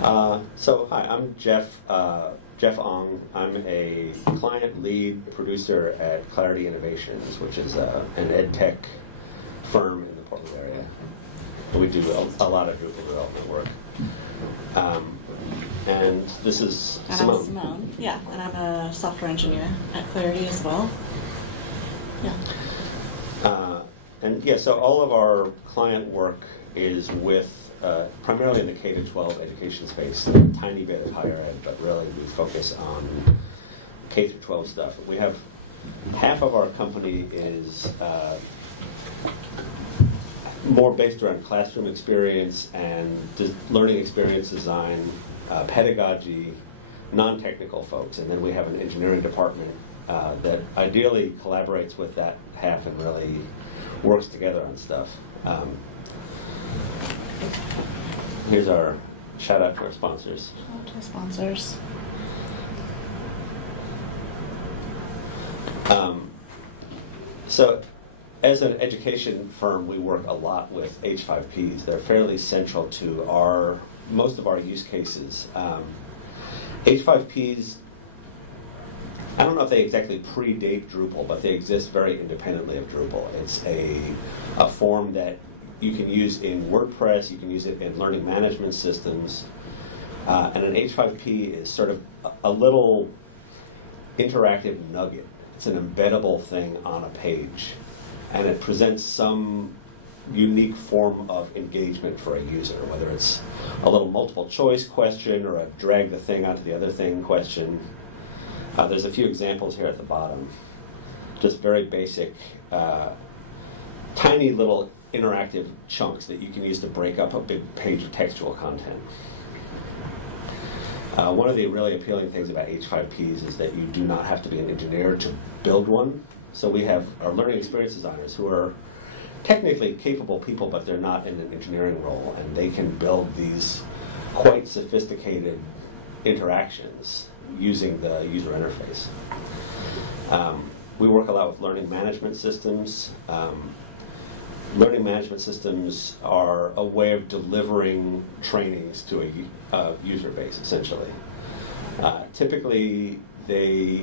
Hi, I'm Jeff Ong. I'm a client lead producer at Clarity Innovations, which is an ed tech firm in the Portland area. And we do a lot of Drupal development work. And this is Simone. I'm Simone, yeah, and I'm a software engineer at Clarity as well. Yeah. So all of our client work is with primarily in the K-12 education space, a tiny bit of higher ed, but really we focus on K-12 stuff. We have half of our company is more based around classroom experience and learning experience design, pedagogy, non-technical folks, and then we have an engineering department that ideally collaborates with that half and really works together on stuff. Here's our shout out to our sponsors. Shout out to our sponsors. So, as an education firm, we work a lot with H5Ps. They're fairly central to most of our use cases. H5Ps, I don't know if they exactly predate Drupal, but they exist very independently of Drupal. It's a form that you can use in WordPress, you can use it in learning management systems, and an H5P is sort of a little interactive nugget. It's an embeddable thing on a page, and it presents some unique form of engagement for a user, whether it's a little multiple choice question or a drag the thing onto the other thing question. There's a few examples here at the bottom. Just very basic, tiny little interactive chunks that you can use to break up a big page of textual content. One of the really appealing things about H5Ps is that you do not have to be an engineer to build one. So we have our learning experience designers who are technically capable people, but they're not in an engineering role, and they can build these quite sophisticated interactions using the user interface. We work a lot with learning management systems. Learning management systems are a way of delivering trainings to a user base, essentially. Typically, they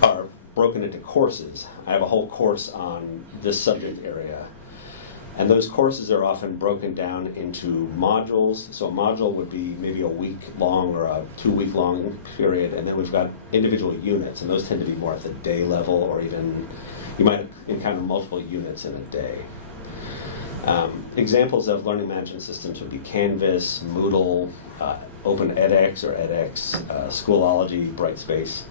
are broken into courses. I have a whole course on this subject area, and those courses are often broken down into modules. So a module would be maybe a week long or a 2 week long period, and then we've got individual units, and those tend to be more at the day level, or even you might encounter multiple units in a day. Examples of learning management systems would be Canvas, Moodle, Open edX or edX, Schoolology, Brightspace.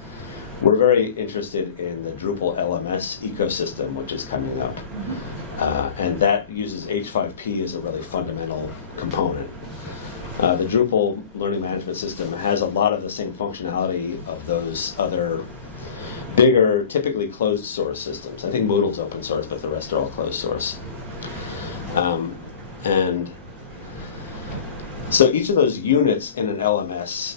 We're very interested in the Drupal LMS ecosystem, which is coming up. And that uses H5P as a really fundamental component. The Drupal learning management system has a lot of the same functionality of those other bigger, typically closed source systems. I think Moodle's open source, but the rest are all closed source. And so each of those units in an LMS,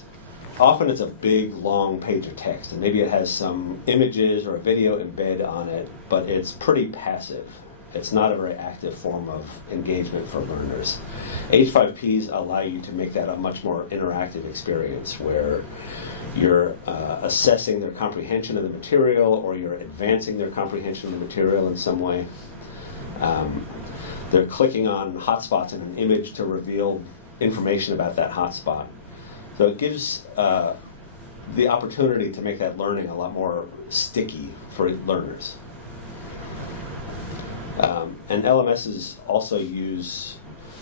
often it's a big, long page of text, and maybe it has some images or a video embed on it, but it's pretty passive. It's not a very active form of engagement for learners. H5Ps allow you to make that a much more interactive experience where you're assessing their comprehension of the material, or you're advancing their comprehension of the material in some way. They're clicking on hotspots in an image to reveal information about that hotspot. So it gives the opportunity to make that learning a lot more sticky for learners. And LMSs also use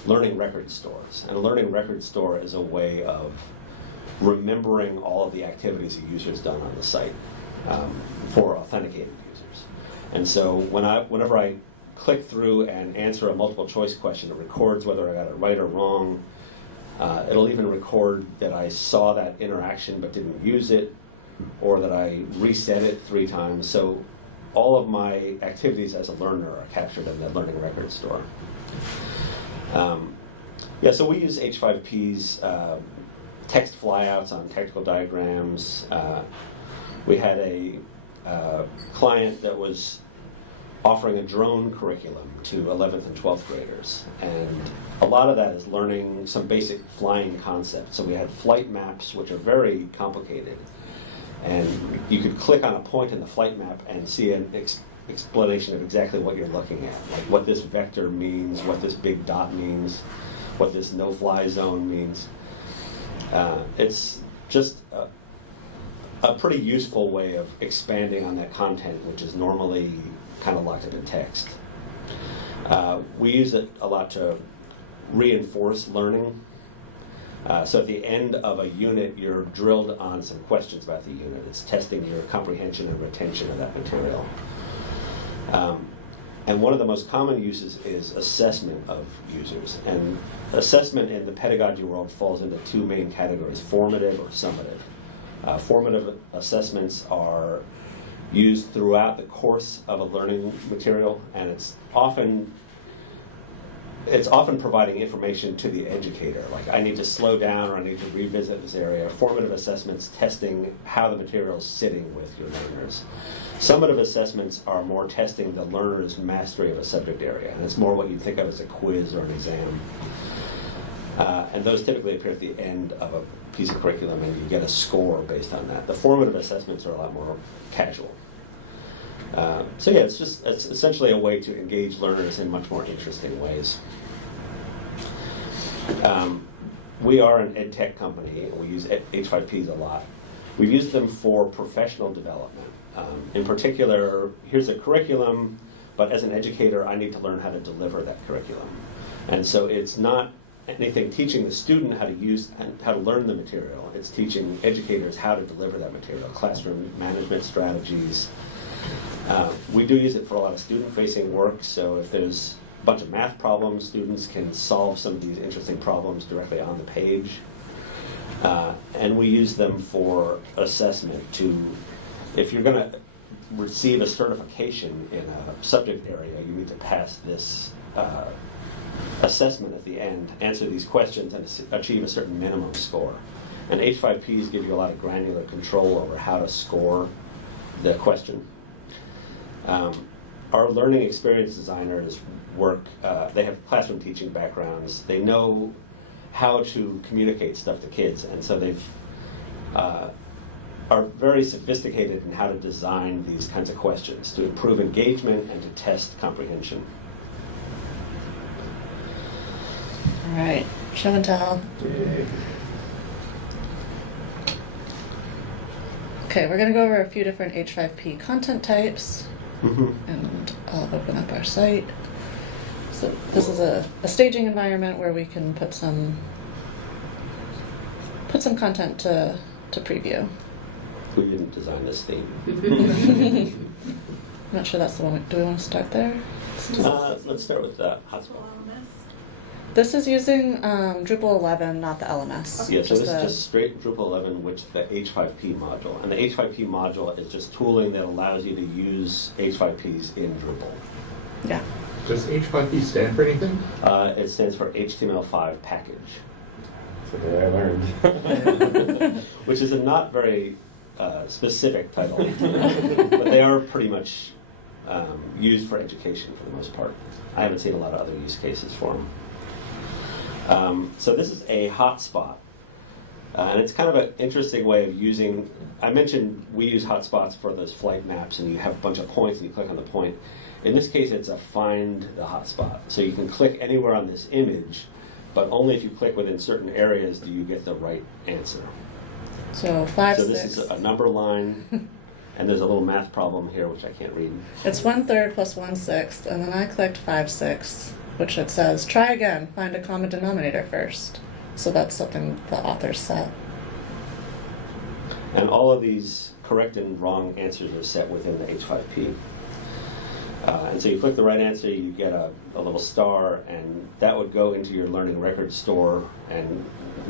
learning record stores. And a learning record store is a way of remembering all of the activities a user's done on the site for authenticated users. And so whenever I click through and answer a multiple choice question, it records whether I got it right or wrong. It'll even record that I saw that interaction but didn't use it, or that I reset it 3 times. So all of my activities as a learner are captured in that learning record store. So we use H5Ps, text flyouts on technical diagrams. We had a client that was offering a drone curriculum to 11th and 12th graders. And a lot of that is learning some basic flying concepts. So we had flight maps, which are very complicated. And you could click on a point in the flight map and see an explanation of exactly what you're looking at, like what this vector means, what this big dot means, what this no-fly zone means. It's just a pretty useful way of expanding on that content, which is normally kind of locked up in text. We use it a lot to reinforce learning. So at the end of a unit, you're drilled on some questions about the unit. It's testing your comprehension and retention of that material. And one of the most common uses is assessment of users. And assessment in the pedagogy world falls into two main categories, formative or summative. Formative assessments are used throughout the course of a learning material, and it's often providing information to the educator, like I need to slow down or I need to revisit this area. Formative assessments testing how the material is sitting with your learners. Summative assessments are more testing the learner's mastery of a subject area, and it's more what you think of as a quiz or an exam. And those typically appear at the end of a piece of curriculum, and you get a score based on that. The formative assessments are a lot more casual. So yeah, it's essentially a way to engage learners in much more interesting ways. We are an ed tech company, and we use H5Ps a lot. We've used them for professional development. In particular, here's a curriculum, but as an educator, I need to learn how to deliver that curriculum. And so it's not anything teaching the student how to use and how to learn the material. It's teaching educators how to deliver that material, classroom management strategies. We do use it for a lot of student-facing work, so if there's a bunch of math problems, students can solve some of these interesting problems directly on the page. And we use them for assessment to, if you're going to receive a certification in a subject area, you need to pass this assessment at the end, answer these questions, and achieve a certain minimum score. And H5Ps give you a lot of granular control over how to score the question. Our learning experience designers work, they have classroom teaching backgrounds. They know how to communicate stuff to kids, and so they've are very sophisticated in how to design these kinds of questions to improve engagement and to test comprehension. All right, show and tell. Yay. Okay, we're going to go over a few different H5P content types, and I'll open up our site. So this is a staging environment where we can put some content to preview. We didn't design this theme. I'm not sure that's the one. Do we want to start there? Let's start with hotspot. This is using Drupal 11, not the LMS. Yeah, so this is just straight Drupal 11 with the H5P module. And the H5P module is just tooling that allows you to use H5Ps in Drupal. Yeah. Does H5P stand for anything? It stands for HTML5 package. That's what I learned. Which is a not very specific title. But they are pretty much used for education for the most part. I haven't seen a lot of other use cases for them. So this is a hotspot. And it's kind of an interesting way of using, I mentioned we use hotspots for those flight maps, and you have a bunch of points and you click on the point. In this case, it's a find the hotspot. So you can click anywhere on this image, but only if you click within certain areas do you get the right answer. So 5, So 6. this is a number line, and there's a little math problem here which I can't read. It's 1/3 plus 1/6, and then I clicked 5, 6, which it says, try again, find a common denominator first. So that's something the authors set. And all of these correct and wrong answers are set within the H5P. And so you click the right answer, you get a little star, and that would go into your learning record store and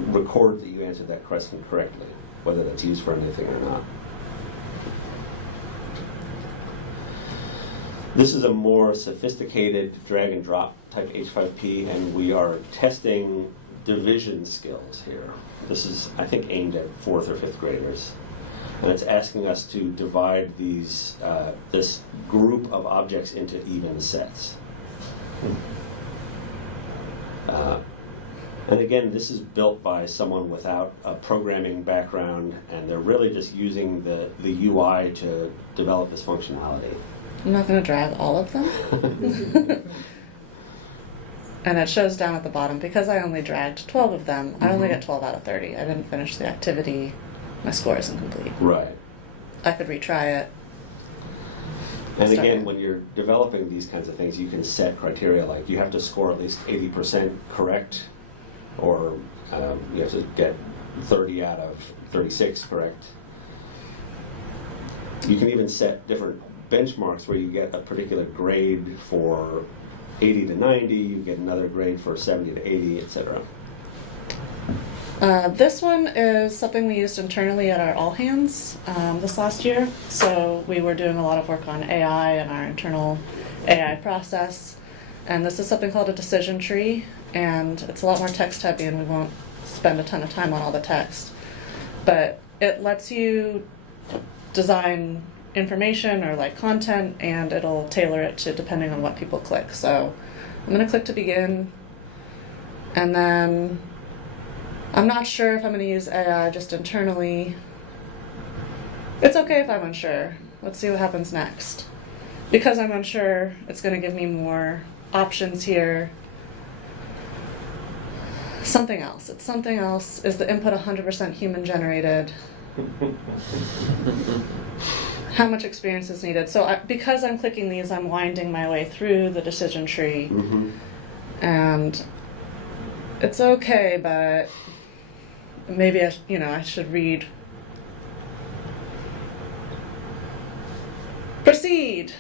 record that you answered that question correctly, whether that's used for anything or not. This is a more sophisticated drag and drop type H5P, and we are testing division skills here. This is, I think, aimed at 4th or 5th graders. And it's asking us to divide this group of objects into even sets. And again, this is built by someone without a programming background, and they're really just using the UI to develop this functionality. I'm not going to drag all of them. And it shows down at the bottom, because I only dragged 12 of them, I only get 12 out of 30. I didn't finish the activity. My score is incomplete. Right. I could retry it. And Start again, it. when you're developing these kinds of things, you can set criteria like you have to score at least 80% correct, or you have to get 30 out of 36 correct. You can even set different benchmarks where you get a particular grade for 80 to 90, you get another grade for 70 to 80, etc. This one is something we used internally at our all hands this last year. So we were doing a lot of work on AI and our internal AI process. And this is something called a decision tree. And it's a lot more text heavy, and we won't spend a ton of time on all the text. But it lets you design information or like content, and it'll tailor it to depending on what people click. So I'm going to click to begin, and then I'm not sure if I'm going to use AI just internally. It's okay if I'm unsure. Let's see what happens next. Because I'm unsure, it's going to give me more options here. Something else. It's something else. Is the input 100% human generated? How much experience is needed? So because I'm clicking these, I'm winding my way through the decision tree. Mm-hmm. And it's okay, but maybe I should read. Proceed!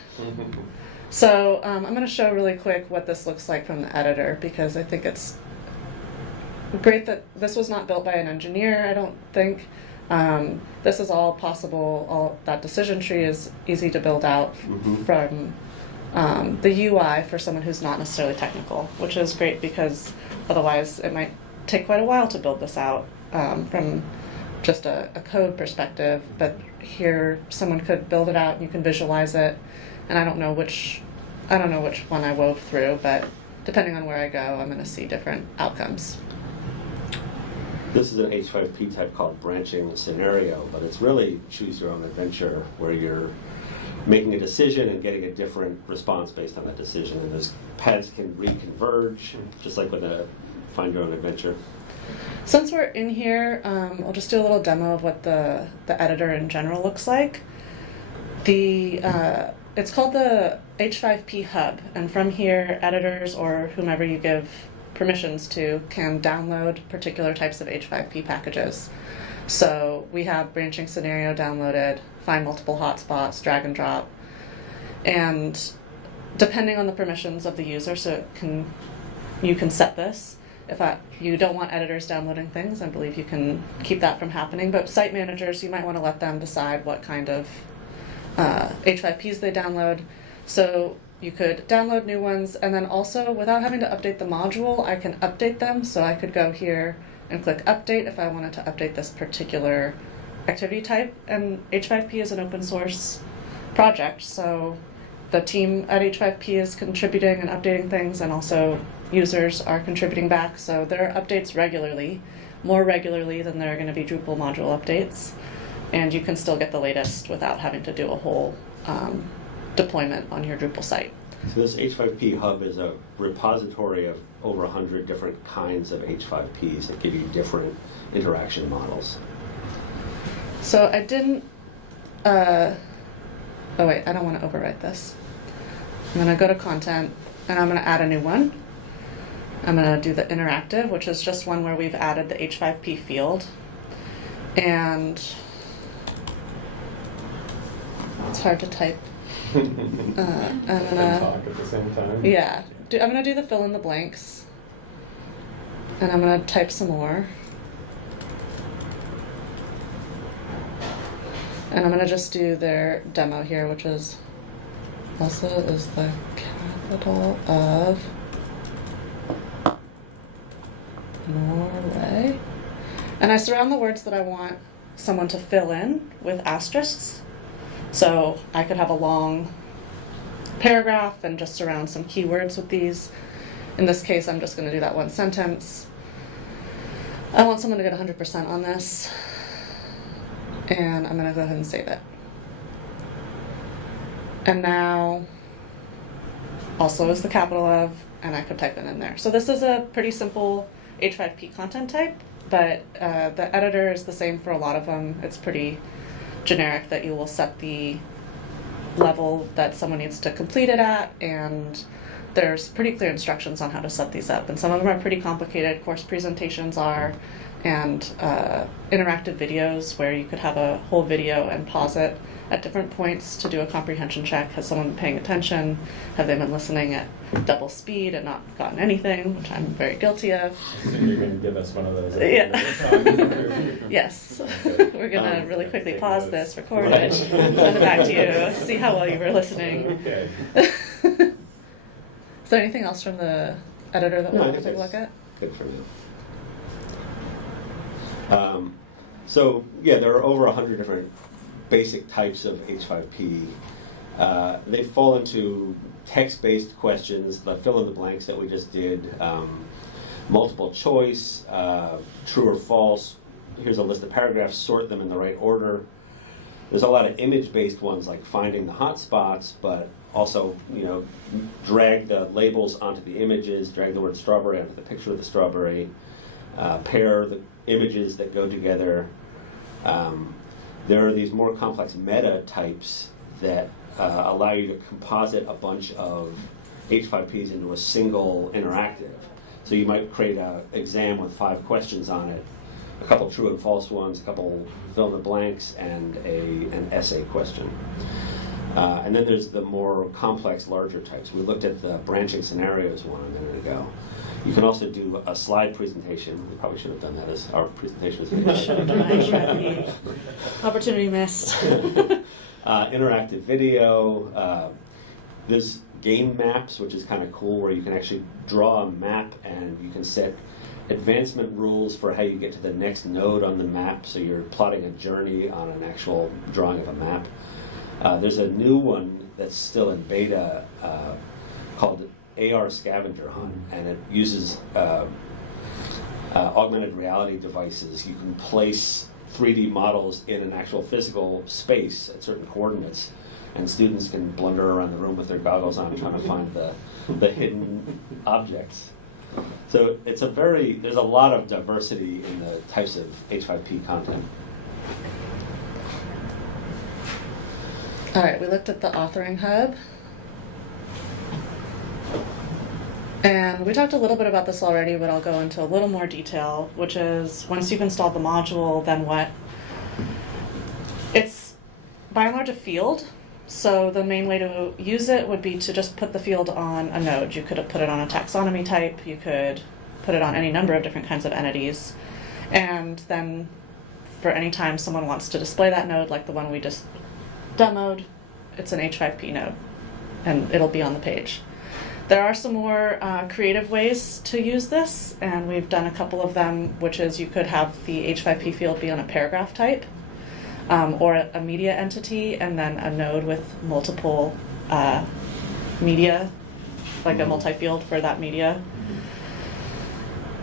So I'm going to show really quick what this looks like from the editor, because I think it's great that this was not built by an engineer, I don't think. This is all possible. That decision tree is easy to build out from the UI for someone who's not necessarily technical, which is great because otherwise it might take quite a while to build this out from just a code perspective. But here, someone could build it out and you can visualize it. And I don't know which one I wove through, but depending on where I go, I'm going to see different outcomes. This is an H5P type called branching scenario, but it's really choose your own adventure, where you're making a decision and getting a different response based on that decision. And those paths can reconverge, just like with a find your own adventure. Since we're in here, I'll just do a little demo of what the editor in general looks like. It's called the H5P Hub, and from here, editors or whomever you give permissions to can download particular types of H5P packages. So we have branching scenario downloaded, find multiple hotspots, drag and drop, and depending on the permissions of the user, you can set this. If you don't want editors downloading things, I believe you can keep that from happening. But site managers, you might want to let them decide what kind of H5Ps they download. So you could download new ones, and then also, without having to update the module, I can update them. So I could go here and click update if I wanted to update this particular activity type. And H5P is an open source project, so the team at H5P is contributing and updating things, and also users are contributing back. So there are updates regularly, more regularly than there are going to be Drupal module updates. And you can still get the latest without having to do a whole deployment on your Drupal site. So this H5P Hub is a repository of over 100 different kinds of H5Ps that give you different interaction models. So I didn't, oh wait, I don't want to overwrite this. I'm going to go to content, and I'm going to add a new one. I'm going to do the interactive, which is just one where we've added the H5P field. And it's hard to type. I'm gonna talk at the same time. Yeah, I'm gonna do the fill in the blanks, and I'm gonna type some more, and I'm gonna just do their demo here, which is also is the capital of Norway, and I surround the words that I want someone to fill in with asterisks. So I could have a long paragraph and just surround some keywords with these. In this case, I'm just going to do that one sentence. I want someone to get 100% on this, and I'm going to go ahead and save it. And now, also is the capital of, and I could type it in there. So this is a pretty simple H5P content type, but the editor is the same for a lot of them. It's pretty generic that you will set the level that someone needs to complete it at, and there's pretty clear instructions on how to set these up. And some of them are pretty complicated, course presentations are, and interactive videos where you could have a whole video and pause it at different points to do a comprehension check. Has someone been paying attention? Have they been listening at double speed and not gotten anything, which I'm very guilty of. So you're going to give us one of those. Yeah. Yes. We're going to really quickly take pause notes. this, record it, send it back to you, see how well you were listening. Okay. Is there anything else from the editor that we No, I want to think take a look that's at? good for now. So yeah, there are over 100 different basic types of H5P. They fall into text-based questions, the fill in the blanks that we just did, multiple choice, true or false. Here's a list of paragraphs, sort them in the right order. There's a lot of image-based ones like finding the hot spots, but also, drag the labels onto the images, drag the word strawberry onto the picture of the strawberry, pair the images that go together. There are these more complex meta types that allow you to composite a bunch of H5Ps into a single interactive. So you might create an exam with 5 questions on it, a couple true and false ones, a couple fill in the blanks, and an essay question. And then there's the more complex, larger types. We looked at the branching scenarios one a minute ago. You can also do a slide presentation. We probably should have done that as our presentation. Should have done H5P. Opportunity missed. Interactive video. There's game maps, which is kind of cool, where you can actually draw a map and you can set advancement rules for how you get to the next node on the map, so you're plotting a journey on an actual drawing of a map. There's a new one that's still in beta called AR Scavenger Hunt, and it uses augmented reality devices. You can place 3D models in an actual physical space at certain coordinates, and students can blunder around the room with their goggles on trying to find the hidden objects. So there's a lot of diversity in the types of H5P content. All right, we looked at the authoring hub. And we talked a little bit about this already, but I'll go into a little more detail, which is once you've installed the module, then what? It's by and large a field. So the main way to use it would be to just put the field on a node. You could put it on a taxonomy type, you could put it on any number of different kinds of entities. And then for any time someone wants to display that node, like the one we just demoed, it's an H5P node, and it'll be on the page. There are some more creative ways to use this, and we've done a couple of them, which is you could have the H5P field be on a paragraph type, or a media entity, and then a node with multiple media, like a multi-field for that media.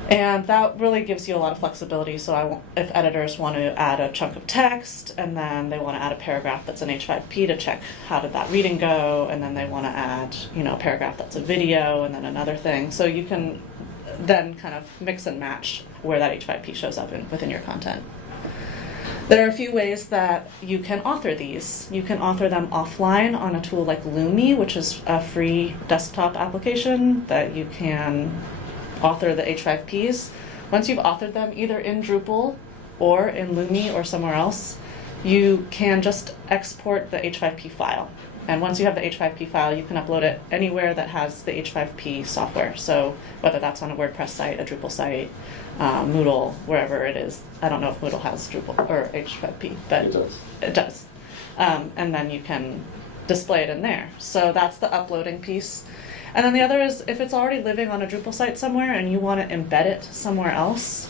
And that really gives you a lot of flexibility. So if editors want to add a chunk of text, and then they want to add a paragraph that's an H5P to check how did that reading go, and then they want to add, a paragraph that's a video, and then another thing. So you can then kind of mix and match where that H5P shows up within your content. There are a few ways that you can author these. You can author them offline on a tool like Lumi, which is a free desktop application that you can author the H5Ps. Once you've authored them either in Drupal or in Lumi or somewhere else, you can just export the H5P file. And once you have the H5P file, you can upload it anywhere that has the H5P software. So whether that's on a WordPress site, a Drupal site, Moodle, wherever it is. I don't know if Moodle has Drupal or H5P, but It does. It does. And then you can display it in there. So that's the uploading piece. And then the other is if it's already living on a Drupal site somewhere and you want to embed it somewhere else,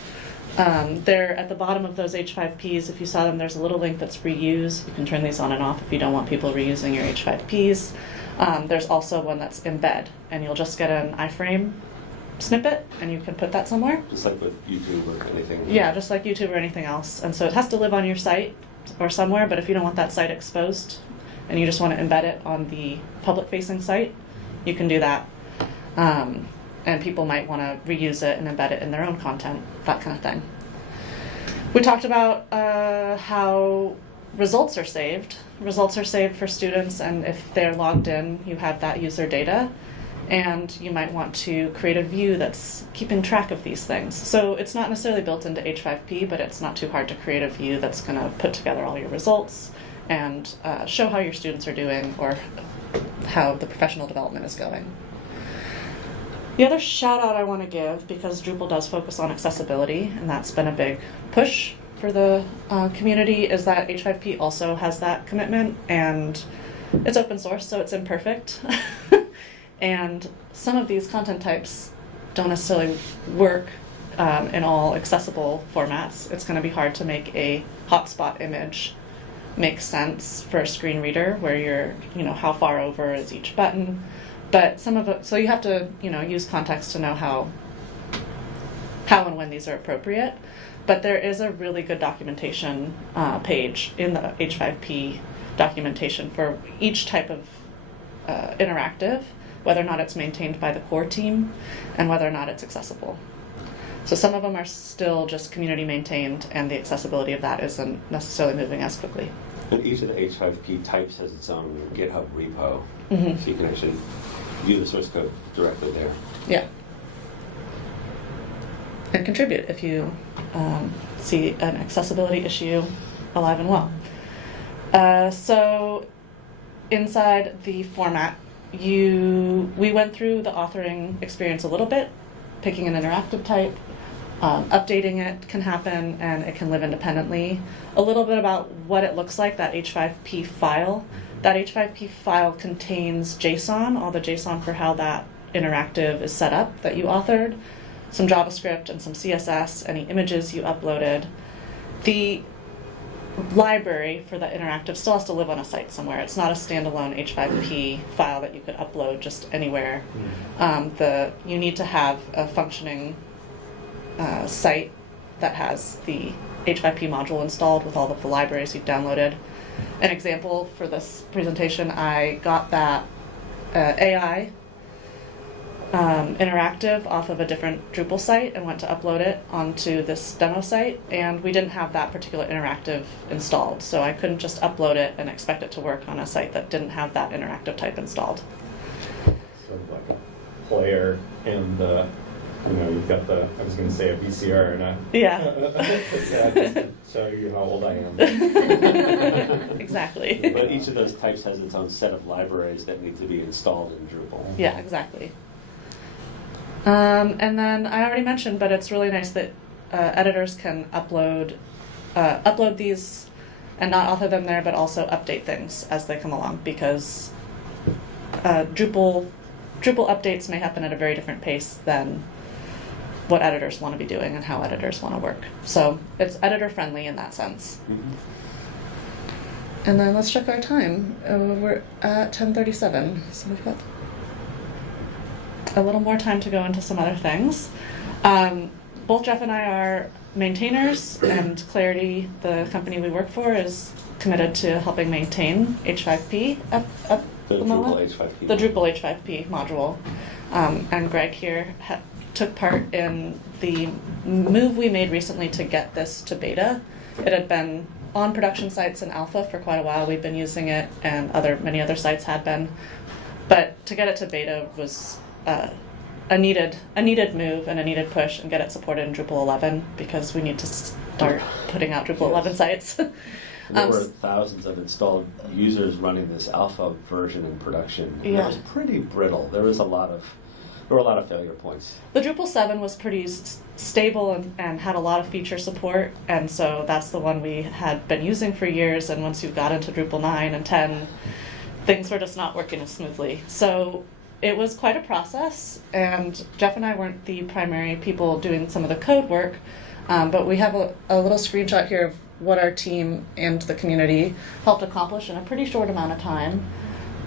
They're at the bottom of those H5Ps. If you saw them, there's a little link that's reuse. You can turn these on and off if you don't want people reusing your H5Ps. There's also one that's embed, and you'll just get an iframe snippet, and you can put that somewhere. Just like with YouTube or anything. Yeah, just like YouTube or anything else. And so it has to live on your site or somewhere, but if you don't want that site exposed and you just want to embed it on the public-facing site, you can do that. And people might want to reuse it and embed it in their own content, that kind of thing. We talked about how results are saved. Results are saved for students, and if they're logged in, you have that user data. And you might want to create a view that's keeping track of these things. So it's not necessarily built into H5P, but it's not too hard to create a view that's going to put together all your results and show how your students are doing or how the professional development is going. The other shout out I want to give, because Drupal does focus on accessibility, and that's been a big push for the community, is that H5P also has that commitment, and it's open source, so it's imperfect. And some of these content types don't necessarily work in all accessible formats. It's going to be hard to make a hotspot image make sense for a screen reader where you're, how far over is each button. But some of it, so you have to, use context to know how and when these are appropriate. But there is a really good documentation page in the H5P documentation for each type of interactive, whether or not it's maintained by the core team, and whether or not it's accessible. So some of them are still just community maintained, and the accessibility of that isn't necessarily moving as quickly. And each of the H5P types has its own GitHub repo, Mm-hmm. so you can actually view the source code directly there. Yeah. And contribute if you see an accessibility issue alive and well. So inside the format, we went through the authoring experience a little bit, picking an interactive type, updating it can happen, and it can live independently. A little bit about what it looks like, that H5P file. That H5P file contains JSON, all the JSON for how that interactive is set up that you authored, some JavaScript and some CSS, any images you uploaded. The library for the interactive still has to live on a site somewhere. It's not a standalone H5P file that you could upload just anywhere. You need to have a functioning site that has the H5P module installed with all of the libraries you've downloaded. An example for this presentation, I got that AI interactive off of a different Drupal site and went to upload it onto this demo site, and we didn't have that particular interactive installed, so I couldn't just upload it and expect it to work on a site that didn't have that interactive type installed. Sort of like a player in the, you've got I was going to say a VCR, and Yeah. yeah, just to show you how old I am. Exactly. But each of those types has its own set of libraries that need to be installed in Drupal. Yeah, exactly. And then I already mentioned, but it's really nice that editors can upload these and not author them there, but also update things as they come along, because Drupal updates may happen at a very different pace than what editors want to be doing and how editors want to work. So it's editor friendly in that sense. Mm-hmm. And then let's check our time. We're at 10:37, so we've got a little more time to go into some other things. Both Jeff and I are maintainers, and Clarity, the company we work for, is committed to helping maintain H5P at The the Drupal moment. H5P. The Drupal H5P module. And Greg here took part in the move we made recently to get this to beta. It had been on production sites in alpha for quite a while. We've been using it, and many other sites had been. But to get it to beta was a needed move and a needed push, and get it supported in Drupal 11, because we need to start putting out Drupal 11 sites. There were thousands of installed users running this alpha version in production. And Yeah. It was pretty brittle. There were a lot of failure points. The Drupal 7 was pretty stable and had a lot of feature support, and so that's the one we had been using for years, and once you got into Drupal 9 and 10, things were just not working as smoothly. So it was quite a process, and Jeff and I weren't the primary people doing some of the code work, But we have a little screenshot here of what our team and the community helped accomplish in a pretty short amount of time.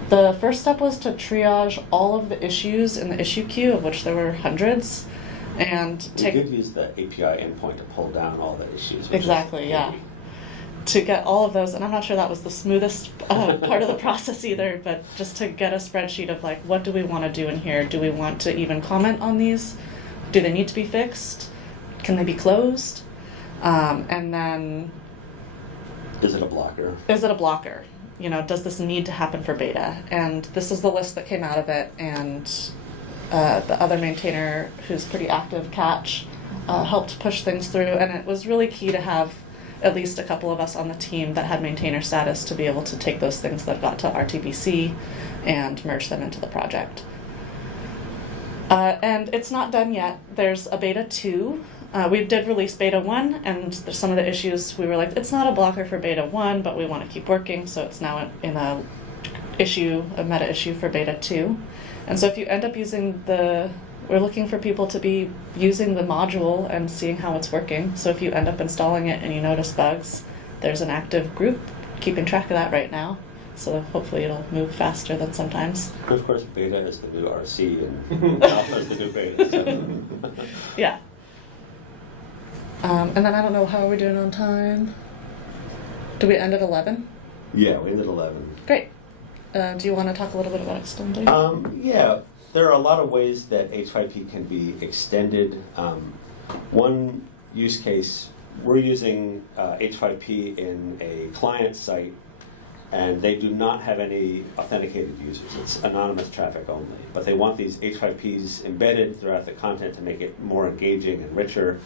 The first step was to triage all of the issues in the issue queue, of which there were hundreds, and We did use the API endpoint to pull down all the issues. which is Exactly, yeah. handy. To get all of those, and I'm not sure that was the smoothest part of the process either, but just to get a spreadsheet of like, what do we want to do in here? Do we want to even comment on these? Do they need to be fixed? Can they be closed? And then, Is it a blocker? is it a blocker? You know, does this need to happen for beta? And this is the list that came out of it, and the other maintainer, who's pretty active, Catch, helped push things through, and it was really key to have at least a couple of us on the team that had maintainer status to be able to take those things that got to RTBC and merge them into the project. And it's not done yet. There's a beta 2. We did release beta 1, and there's some of the issues we were like, it's not a blocker for beta 1, but we want to keep working, so it's now in a meta issue for beta 2. And so if you end up using we're looking for people to be using the module and seeing how it's working. So if you end up installing it and you notice bugs, there's an active group keeping track of that right now. So hopefully it'll move faster than sometimes. And of course, beta is the new RC and alpha is the new beta. So. Yeah. And then I don't know, how are we doing on time? Do we end at 11? Yeah, we ended 11. Great. Do you want to talk a little bit about extending? Yeah, there are a lot of ways that H5P can be extended. One use case, we're using H5P in a client site, and they do not have any authenticated users. It's anonymous traffic only. But they want these H5Ps embedded throughout the content to make it more engaging and richer.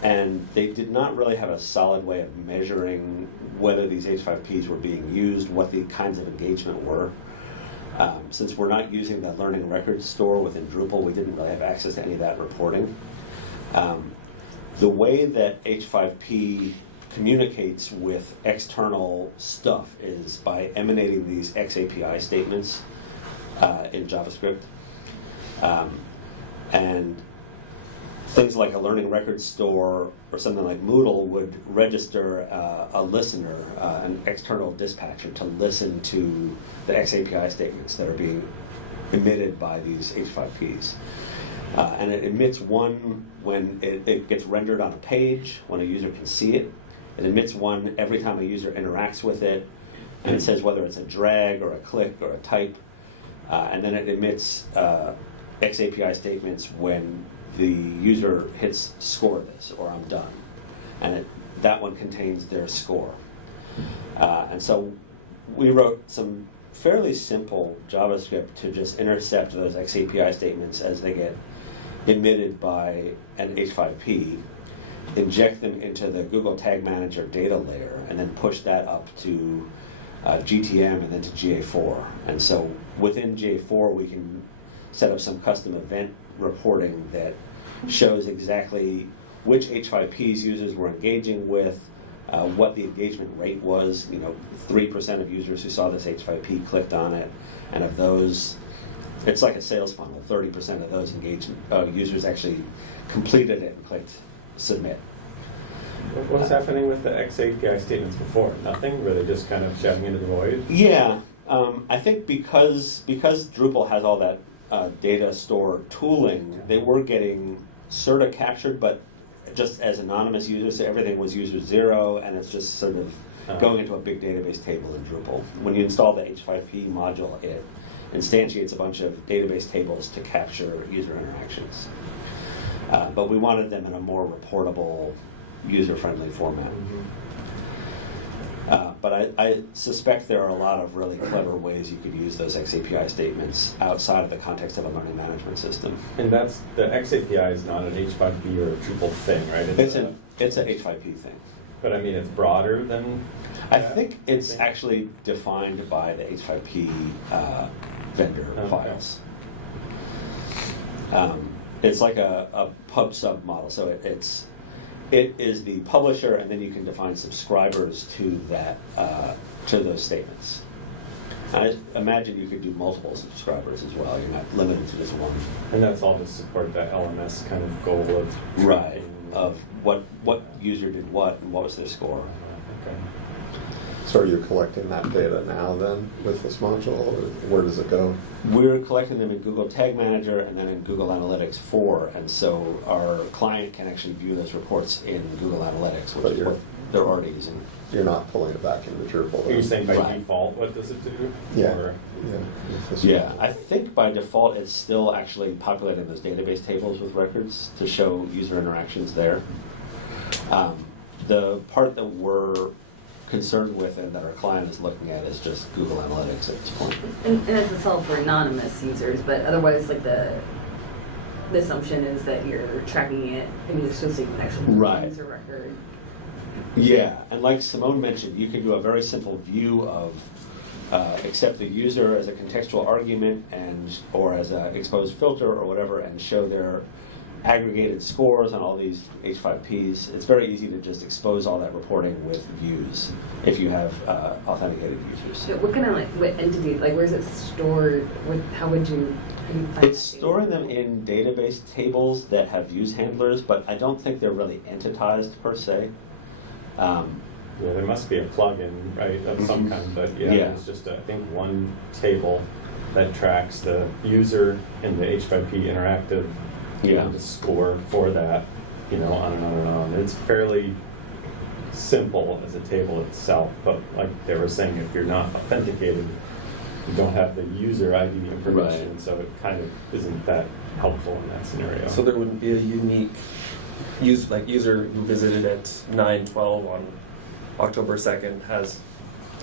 And they did not really have a solid way of measuring whether these H5Ps were being used, what the kinds of engagement were. Since we're not using the learning records store within Drupal, we didn't really have access to any of that reporting. The way that H5P communicates with external stuff is by emanating these XAPI statements in JavaScript. And things like a learning records store or something like Moodle would register a listener, an external dispatcher, to listen to the XAPI statements that are being emitted by these H5Ps. And it emits one when it gets rendered on a page, when a user can see it. It emits one every time a user interacts with it, and it says whether it's a drag or a click or a type. And then it emits XAPI statements when the user hits score this, or I'm done. And that one contains their score. And so we wrote some fairly simple JavaScript to just intercept those XAPI statements as they get emitted by an H5P, inject them into the Google Tag Manager data layer, and then push that up to GTM and then to GA4. And so within GA4, we can set up some custom event reporting that shows exactly which H5Ps users were engaging with, what the engagement rate was. 3% of users who saw this H5P clicked on it, and of those, it's like a sales funnel. 30% of those users actually completed it and clicked submit. What was happening with the XAPI statements before? Nothing? Were they just kind of shouting into the void? Yeah, I think because Drupal has all that data store tooling, they were getting sort of captured, but just as anonymous users, so everything was user 0, and it's just sort of going into a big database table in Drupal. When you install the H5P module, it instantiates a bunch of database tables to capture user interactions. But we wanted them in a more reportable, user-friendly format. But I suspect there are a lot of really clever ways you could use those XAPI statements outside of the context of a learning management system. And that's, the XAPI is not an H5P or a Drupal thing, right? It's an H5P thing. But I mean, it's broader than I think it's actually defined by the H5P vendor files. It's like a pub sub model, so it is the publisher, and then you can define subscribers to that to those statements. I imagine you could do multiple subscribers as well. You're not limited to just one. And that's all to support that LMS kind of goal of Right. Of what user did what and what was their score. Okay. So are you collecting that data now then with this module, or where does it go? We're collecting them in Google Tag Manager and then in Google Analytics 4, and so our client can actually view those reports in Google Analytics, which But is you're- what they're already using. You're not pulling it back into Drupal. Are you saying by Right. default, what does it do? Yeah. Or- Yeah. with this Yeah, one. I think by default it's still actually populating those database tables with records to show user interactions there. The part that we're concerned with and that our client is looking at is just Google Analytics at this point. And it's a solve for anonymous users, but otherwise, like the assumption is that you're tracking it and you're supposed to actually Right. user record. Yeah, and like Simone mentioned, you can do a very simple view of accept the user as a contextual argument and or as an exposed filter or whatever, and show their aggregated scores on all these H5Ps. It's very easy to just expose all that reporting with views if you have authenticated users. So what kind of what entity, like where's it stored? How would you find It's that data? storing them in database tables that have use handlers, but I don't think they're really entitized per se. Yeah, there must be a plugin, right, of some Mhm. kind, but yeah, Yeah. there's just, I think, one table that tracks the user and the H5P interactive, Yeah. the score for that, on and on and on. It's fairly simple as a table itself, but like they were saying, if you're not authenticated, you don't have the user ID information, Right. so it kind of isn't that helpful in that scenario. So there wouldn't be a unique user who visited at 9/12 on October 2nd has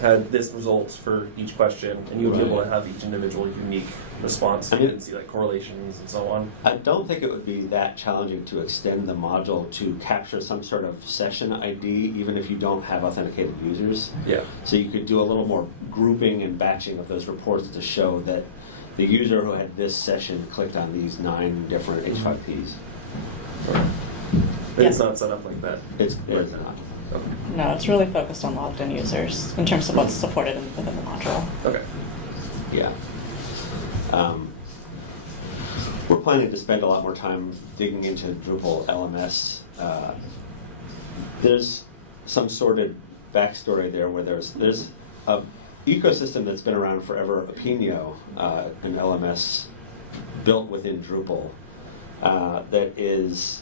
had this results for each question, and you would be able to have each individual unique response. I You mean- can see like correlations and so on. I don't think it would be that challenging to extend the module to capture some sort of session ID, even if you don't have authenticated users. Yeah. So you could do a little more grouping and batching of those reports to show that the user who had this session clicked on these 9 different H5Ps. But it's Yeah. not set up like that. It's not. Okay. No, it's really focused on logged in users in terms of what's supported within the module. Okay. Yeah. We're planning to spend a lot more time digging into Drupal LMS. There's some sordid backstory there where there's a ecosystem that's been around forever, Opinio, an LMS built within Drupal that is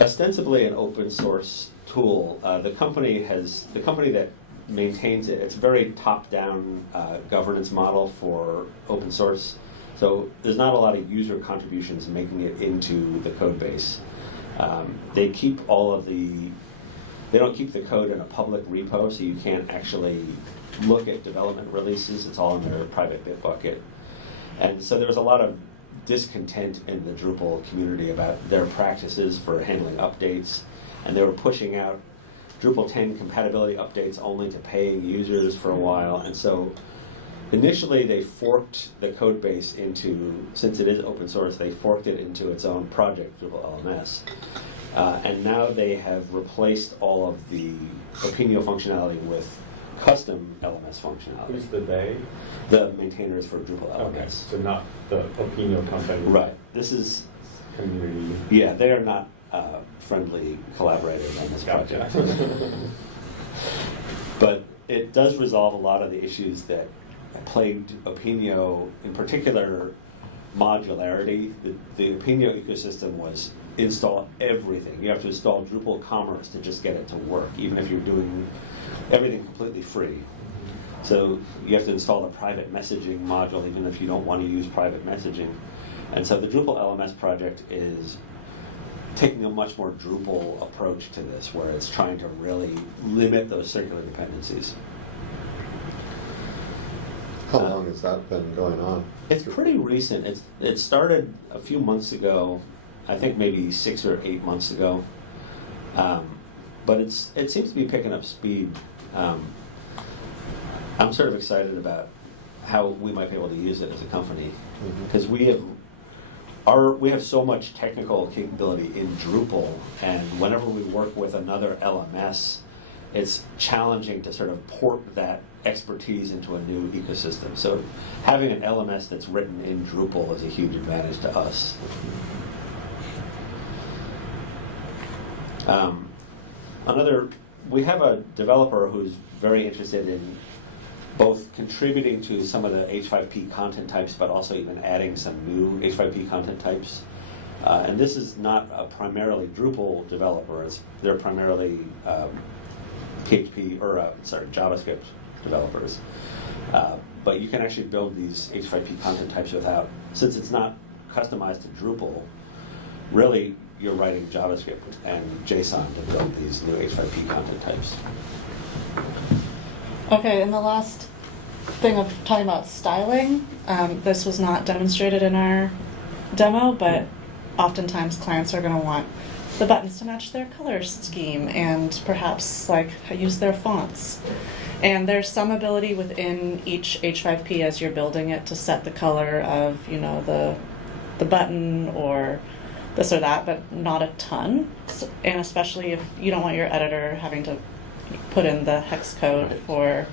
ostensibly an open source tool. The company that maintains it, it's a very top-down governance model for open source. So there's not a lot of user contributions making it into the code base. They don't keep the code in a public repo, so you can't actually look at development releases. It's all in their private Bitbucket. And so there was a lot of discontent in the Drupal community about their practices for handling updates, and they were pushing out Drupal 10 compatibility updates only to paying users for a while. And so initially they forked the code base into, since it is open source, they forked it into its own project, Drupal LMS. And now they have replaced all of the Opinio functionality with custom LMS functionality. Who's the they? The maintainers for Drupal Okay, LMS. so not the Opinio company. Right. This is, Community. yeah, they are not friendly collaborators on this Gotcha. project. But it does resolve a lot of the issues that plagued Opinio, in particular modularity. The Opinio ecosystem was install everything. You have to install Drupal Commerce to just get it to work, even if you're doing everything completely free. So you have to install the private messaging module even if you don't want to use private messaging. And so the Drupal LMS project is taking a much more Drupal approach to this, where it's trying to really limit those circular dependencies. How long has that been going on? It's pretty recent. It started a few months ago, I think maybe 6 or 8 months ago. But it seems to be picking up speed. I'm sort of excited about how we might be able to use it as a company, because we have so much technical capability in Drupal, and whenever we work with another LMS, it's challenging to sort of port that expertise into a new ecosystem. So having an LMS that's written in Drupal is a huge advantage to us. We have a developer who's very interested in both contributing to some of the H5P content types, but also even adding some new H5P content types. And this is not a primarily Drupal developer. They're primarily JavaScript developers. But you can actually build these H5P content types without, since it's not customized to Drupal, really you're writing JavaScript and JSON to build these new H5P content types. Okay, and the last thing of talking about styling, this was not demonstrated in our demo, but oftentimes clients are going to want the buttons to match their color scheme and perhaps like use their fonts. And there's some ability within each H5P as you're building it to set the color of, you know, the button or this or that, but not a ton. And especially if you don't want your editor having to put in the hex code for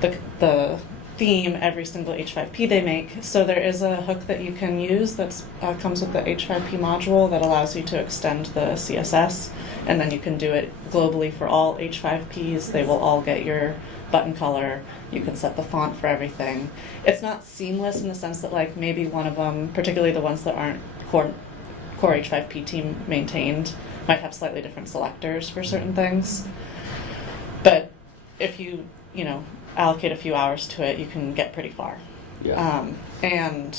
the theme every single H5P they make. So there is a hook that you can use that comes with the H5P module that allows you to extend the CSS, and then you can do it globally for all H5Ps. They will all get your button color. You can set the font for everything. It's not seamless in the sense that like maybe one of them, particularly the ones that aren't core H5P team maintained, might have slightly different selectors for certain things. But if you allocate a few hours to it, you can get pretty far. Yeah. And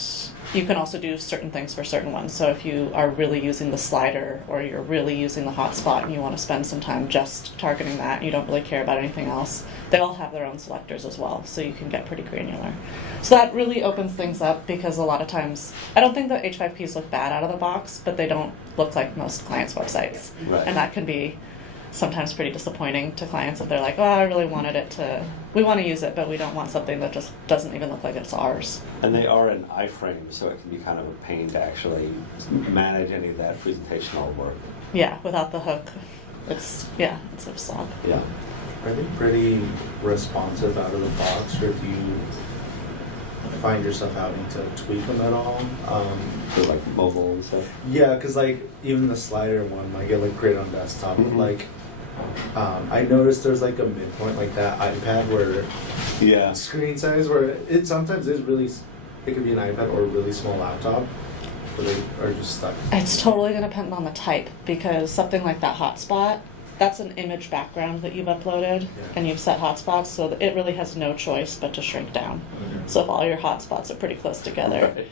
you can also do certain things for certain ones. So if you are really using the slider or you're really using the hotspot and you want to spend some time just targeting that, and you don't really care about anything else, they all have their own selectors as well, so you can get pretty granular. So that really opens things up because a lot of times, I don't think the H5Ps look bad out of the box, but they don't look like most clients' websites. Right. And that can be sometimes pretty disappointing to clients if they're like, oh, I really wanted it to, we want to use it, but we don't want something that just doesn't even look like it's ours. And they are in iframe, so it can be kind of a pain to actually manage any of that presentational work. Yeah, without the hook, it's a slog. Yeah. Are they pretty responsive out of the box, or do you find yourself having to tweak them at all? For like mobile and stuff. Yeah, because like even the slider one, like it looked great on desktop. Mhm. Like I noticed there's like a midpoint, like that iPad where Yeah. screen size, where it sometimes is really, it could be an iPad or a really small laptop, where they are just stuck. It's totally going to depend on the type, because something like that hotspot, that's an image background that you've uploaded and you've set hotspots, so that it really has no choice but to shrink down. So if all your hotspots are pretty close together, Right.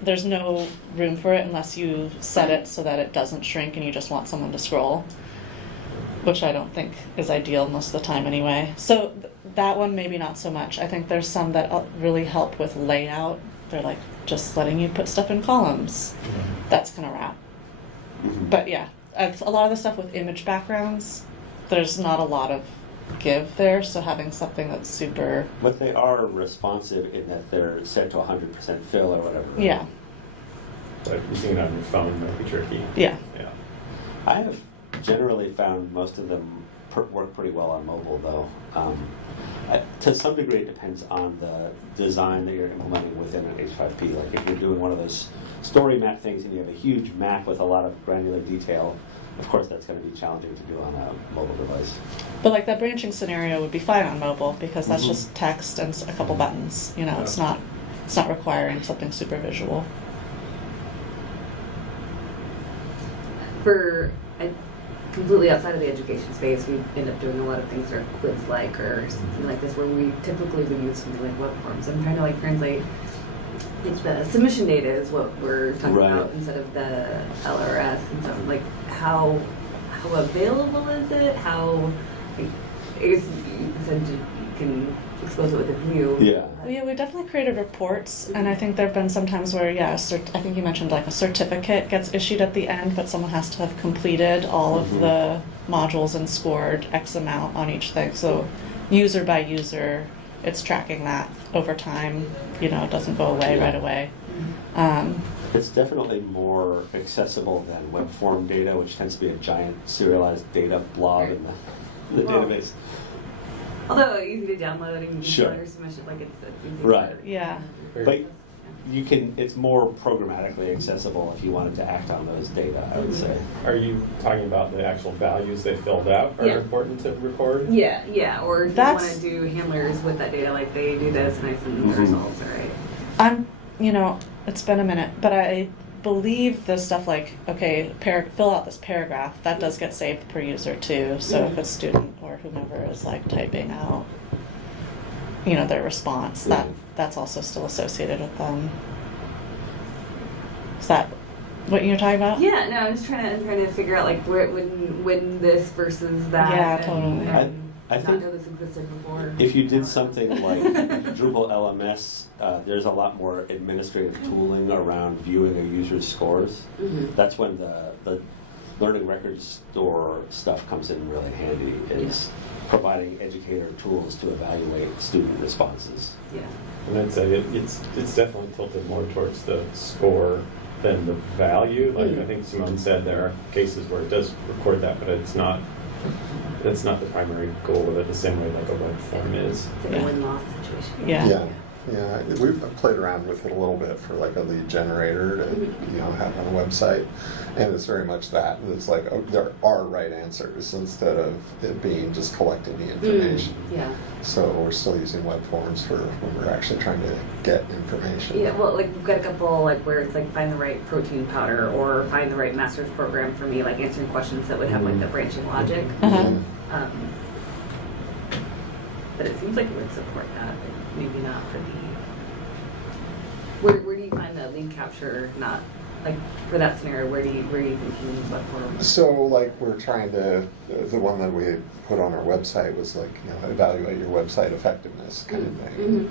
there's no room for it unless you set it so that it doesn't shrink and you just want someone to scroll, which I don't think is ideal most of the time anyway. So that one maybe not so much. I think there's some that really help with layout. They're like just letting you put stuff in columns. That's gonna wrap. Mhm. But yeah, a lot of the stuff with image backgrounds, there's not a lot of give there, so having something that's super, But they are responsive in that they're set to 100% fill or whatever. yeah, But using it on your phone might be tricky. yeah. Yeah. I have generally found most of them work pretty well on mobile, though. To some degree, it depends on the design that you're implementing within an H5P. Like if you're doing one of those story map things and you have a huge map with a lot of granular detail, of course that's going to be challenging to do on a mobile device. But like that branching scenario would be fine on mobile because that's Mhm. just text and a couple buttons. You know, it's Yeah. not requiring something super visual. Completely outside of the education space, we end up doing a lot of things that are quiz-like or something like this, where we typically would use something like web forms. I'm trying to like translate, like the submission data is what we're talking Right. about instead of the LRS and stuff. Like how available is it? How, like, I guess you said you can expose it with a view. Yeah. Well, yeah, we definitely created reports, and I think there have been some times where, I think you mentioned like a certificate gets issued at the end, but someone has to have completed all of Mhm. the modules and scored X amount on each thing. So user by user, it's tracking that over time. You know, it doesn't go away Yeah. right away. It's definitely more accessible than web form data, which tends to be a giant serialized data blob in the Well, database. Although easy to download and use Sure. your submission, like it's easy. Right. Yeah. But you can, it's more programmatically accessible if you wanted to act on those data, I would say. Are you talking about the actual values they filled out are Yeah. important to record? Yeah, or if you That's- want to do handlers with that data, like they do this and I send the Mhm. results, right? I'm, it's been a minute, but I believe the stuff like, okay, fill out this paragraph, that does get saved per user too. So if a student or whomever is like typing out, their response, that's also still associated with them. Is that what you're talking about? Yeah, no, I'm just trying to figure out like where it when this versus that. Yeah, and, totally. And I not think know this existed before. If you did something like Drupal LMS, there's a lot more administrative tooling around viewing a user's scores. Mhm. That's when the learning records store stuff comes in really handy, is providing educator tools to evaluate student responses. Yeah. And I'd say it's definitely tilted more towards the score than the value. Like I think Simone said, there are cases where it does record that, but that's not the primary goal of it, the same way like a web form is. It's like a win-loss situation. Yeah. Yeah, we've played around with it a little bit for like a lead generator to have on a website, and it's very much that. It's like there are right answers instead of it being just collecting the information. Yeah. So we're still using web forms for when we're actually trying to get information. Yeah, well, like we've got a couple like where it's like find the right protein powder or find the right master's program for me, like answering questions that would have like the branching logic. Uh-huh. Um, but it seems like it would support that, but maybe not for the. Where do you find the lead capture? Not like for that scenario. Where do you think you use what form? So like we're trying to, the one that we put on our website was like, evaluate your website effectiveness kind of thing.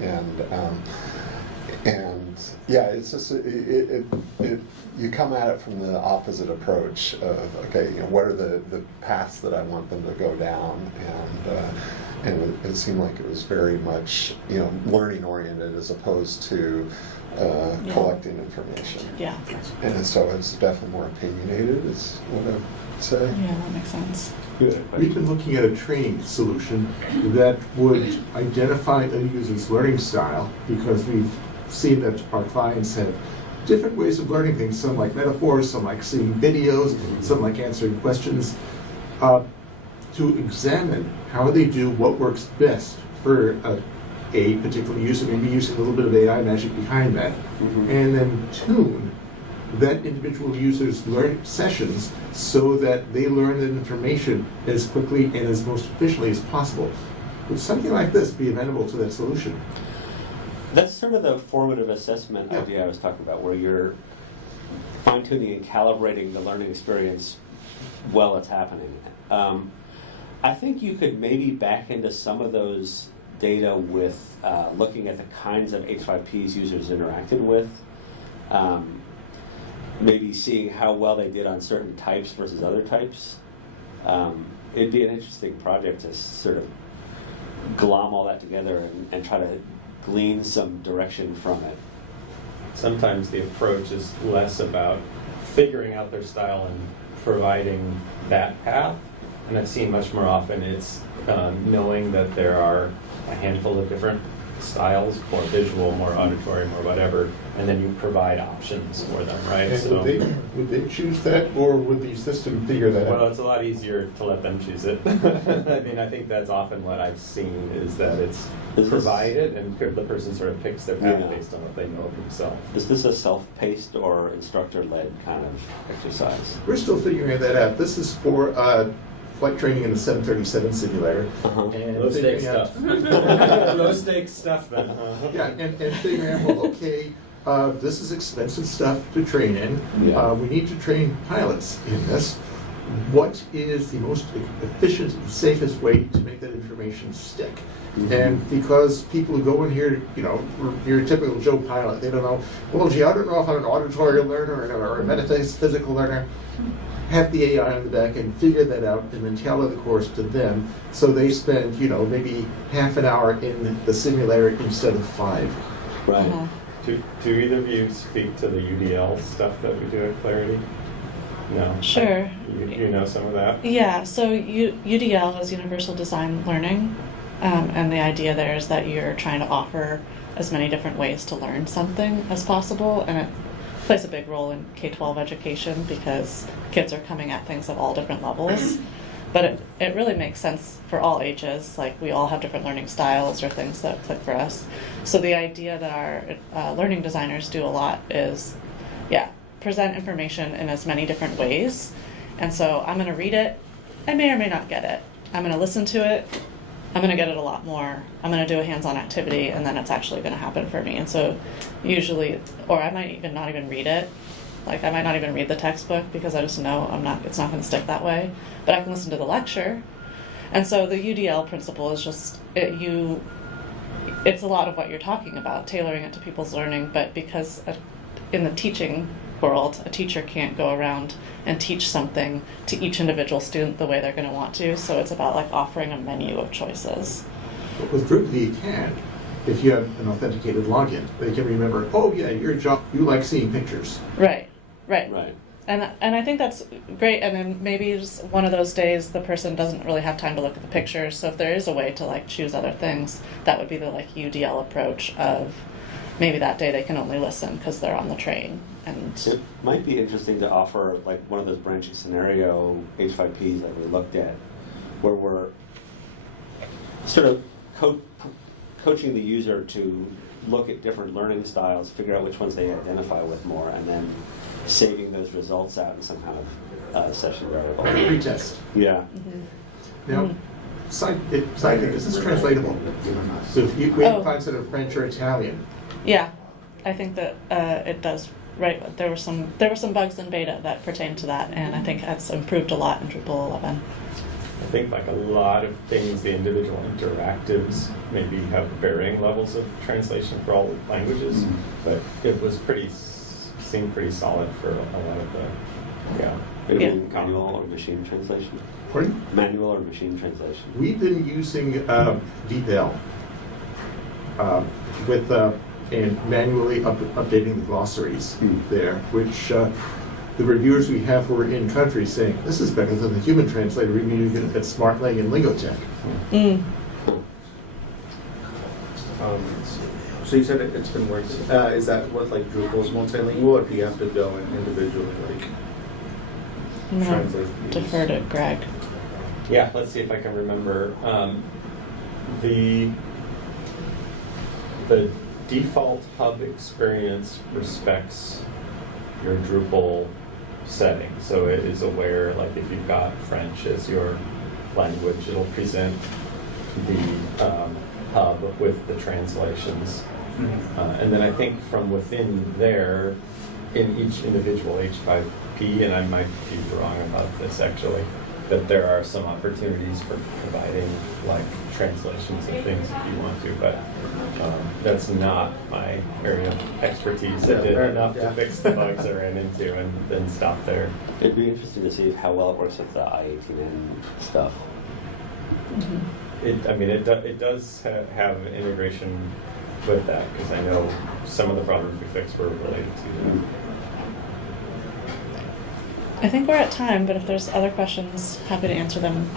And yeah, it's just, you come at it from the opposite approach of, okay, what are the paths that I want them to go down, and it seemed like it was very much, learning oriented as opposed to collecting information. Yeah. And so it's definitely more opinionated, is what I would say. Yeah, that makes sense. We've been looking at a training solution that would identify a user's learning style, because we've seen that our clients have different ways of learning things. Some like metaphors, some like seeing videos, some like answering questions. To examine how they do what works best for a particular user, maybe using a little bit of AI magic behind that, and then tune that individual user's learning sessions so that they learn that information as quickly and as most efficiently as possible. Would something like this be amenable to that solution? That's sort of the formative assessment Yeah. idea I was talking about, where you're fine-tuning and calibrating the learning experience while it's happening. I think you could maybe back into some of those data with looking at the kinds of H5Ps users interacted with, maybe seeing how well they did on certain types versus other types. It'd be an interesting project to sort of glom all that together and try to glean some direction from it. Sometimes the approach is less about figuring out their style and providing that path, and I've seen much more often it's knowing that there are a handful of different styles, more visual, more auditory, more whatever, and then you provide options for them, right? And would they choose that, or would the system figure that Well, out? it's a lot easier to let them choose it. I mean, I think that's often what I've seen, is that it's Is this- provided and the person sort of picks their path Yeah. based on what they know of themselves. Is this a self-paced or instructor-led kind of exercise? We're still figuring that out. This is for flight training in the 737 simulator. Uh-huh. And Low stakes figuring out- stuff. Low stakes stuff then. Yeah, and figuring out, well, okay, this is expensive stuff to train in. Yeah. We need to train pilots in this. What is the most efficient and safest way to make that information stick? And because people who go in here, you're a typical Joe pilot, they don't know, well, gee, I don't know if I'm an auditory learner or a metaphysical learner. Have the AI on the back end figure that out and then tailor the course to them, so they spend, maybe half an hour in the simulator instead of 5. Right. Uh-huh. Do either of you speak to the UDL stuff that we do at Clarity? No? Sure. You know some of that? Yeah, so UDL is Universal Design Learning, and the idea there is that you're trying to offer as many different ways to learn something as possible, and it plays a big role in K-12 education because kids are coming at things at all different levels. But it really makes sense for all ages. Like, we all have different learning styles or things that click for us. So the idea that our learning designers do a lot is, present information in as many different ways. And so I'm going to read it. I may or may not get it. I'm going to listen to it. I'm going to get it a lot more. I'm going to do a hands-on activity, and then it's actually going to happen for me. And so usually, or I might even not even read it. Like, I might not even read the textbook because I just know it's not going to stick that way. But I can listen to the lecture. And so the UDL principle is just, it's a lot of what you're talking about, tailoring it to people's learning. But because in the teaching world, a teacher can't go around and teach something to each individual student the way they're going to want to. So it's about like offering a menu of choices. But with Drupal, you can. If you have an authenticated login, they can remember, oh yeah, your job, you like seeing pictures. Right. Right. And I think that's great. And then maybe just one of those days the person doesn't really have time to look at the pictures. So if there is a way to like choose other things, that would be the like UDL approach of maybe that day they can only listen because they're on the train. And It might be interesting to offer like one of those branching scenario H5Ps that we looked at, where we're sort of coaching the user to look at different learning styles, figure out which ones they identify with more, and then saving those results out in some kind of session variable. Pretest. Yeah. Now, side thing, is this translatable? So if we have a set of French or Italian. yeah, I think that it does. Right, there were some bugs in beta that pertain to that, and I think that's improved a lot in Drupal 11. I think like a lot of things, the individual interactives maybe have varying levels of translation for all languages, but it was seemed pretty solid for a lot of the, Maybe manual or machine translation. Pardon? Manual or machine translation. We've been using DeepL with and manually updating the glossaries there, which the reviewers we have were in country saying, this is better than the human translator even using it at SmartLang and Lingotech. So you said it's been working. Is that what like Drupal's multilingual, or do you have to go and individually like I'm going translate to these? defer to Greg. Yeah, let's see if I can remember. The default hub experience respects your Drupal setting. So it is aware, like if you've got French as your language, it'll present the hub with the translations. And then I think from within there, in each individual H5P, and I might be wrong about this actually, that there are some opportunities for providing like translations and things if you want to, but that's not my area of expertise. I did enough to fix the bugs I ran into and then stop there. It'd be interesting to see how well it works with the I18N stuff. It does have integration with that, because I know some of the problems we fixed were related to that. I think we're at time, but if there's other questions, happy to answer them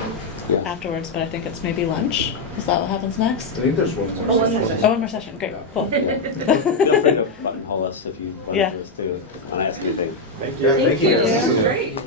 Yeah. afterwards. But I think it's maybe lunch. Is that what happens next? I think there's one more. Oh, one more session. session. Oh, one more session. Great. Cool. Yeah. Feel free to buttonhole us if you want Yeah. us to ask anything. Thank you. Yeah, thank you. Yeah, great.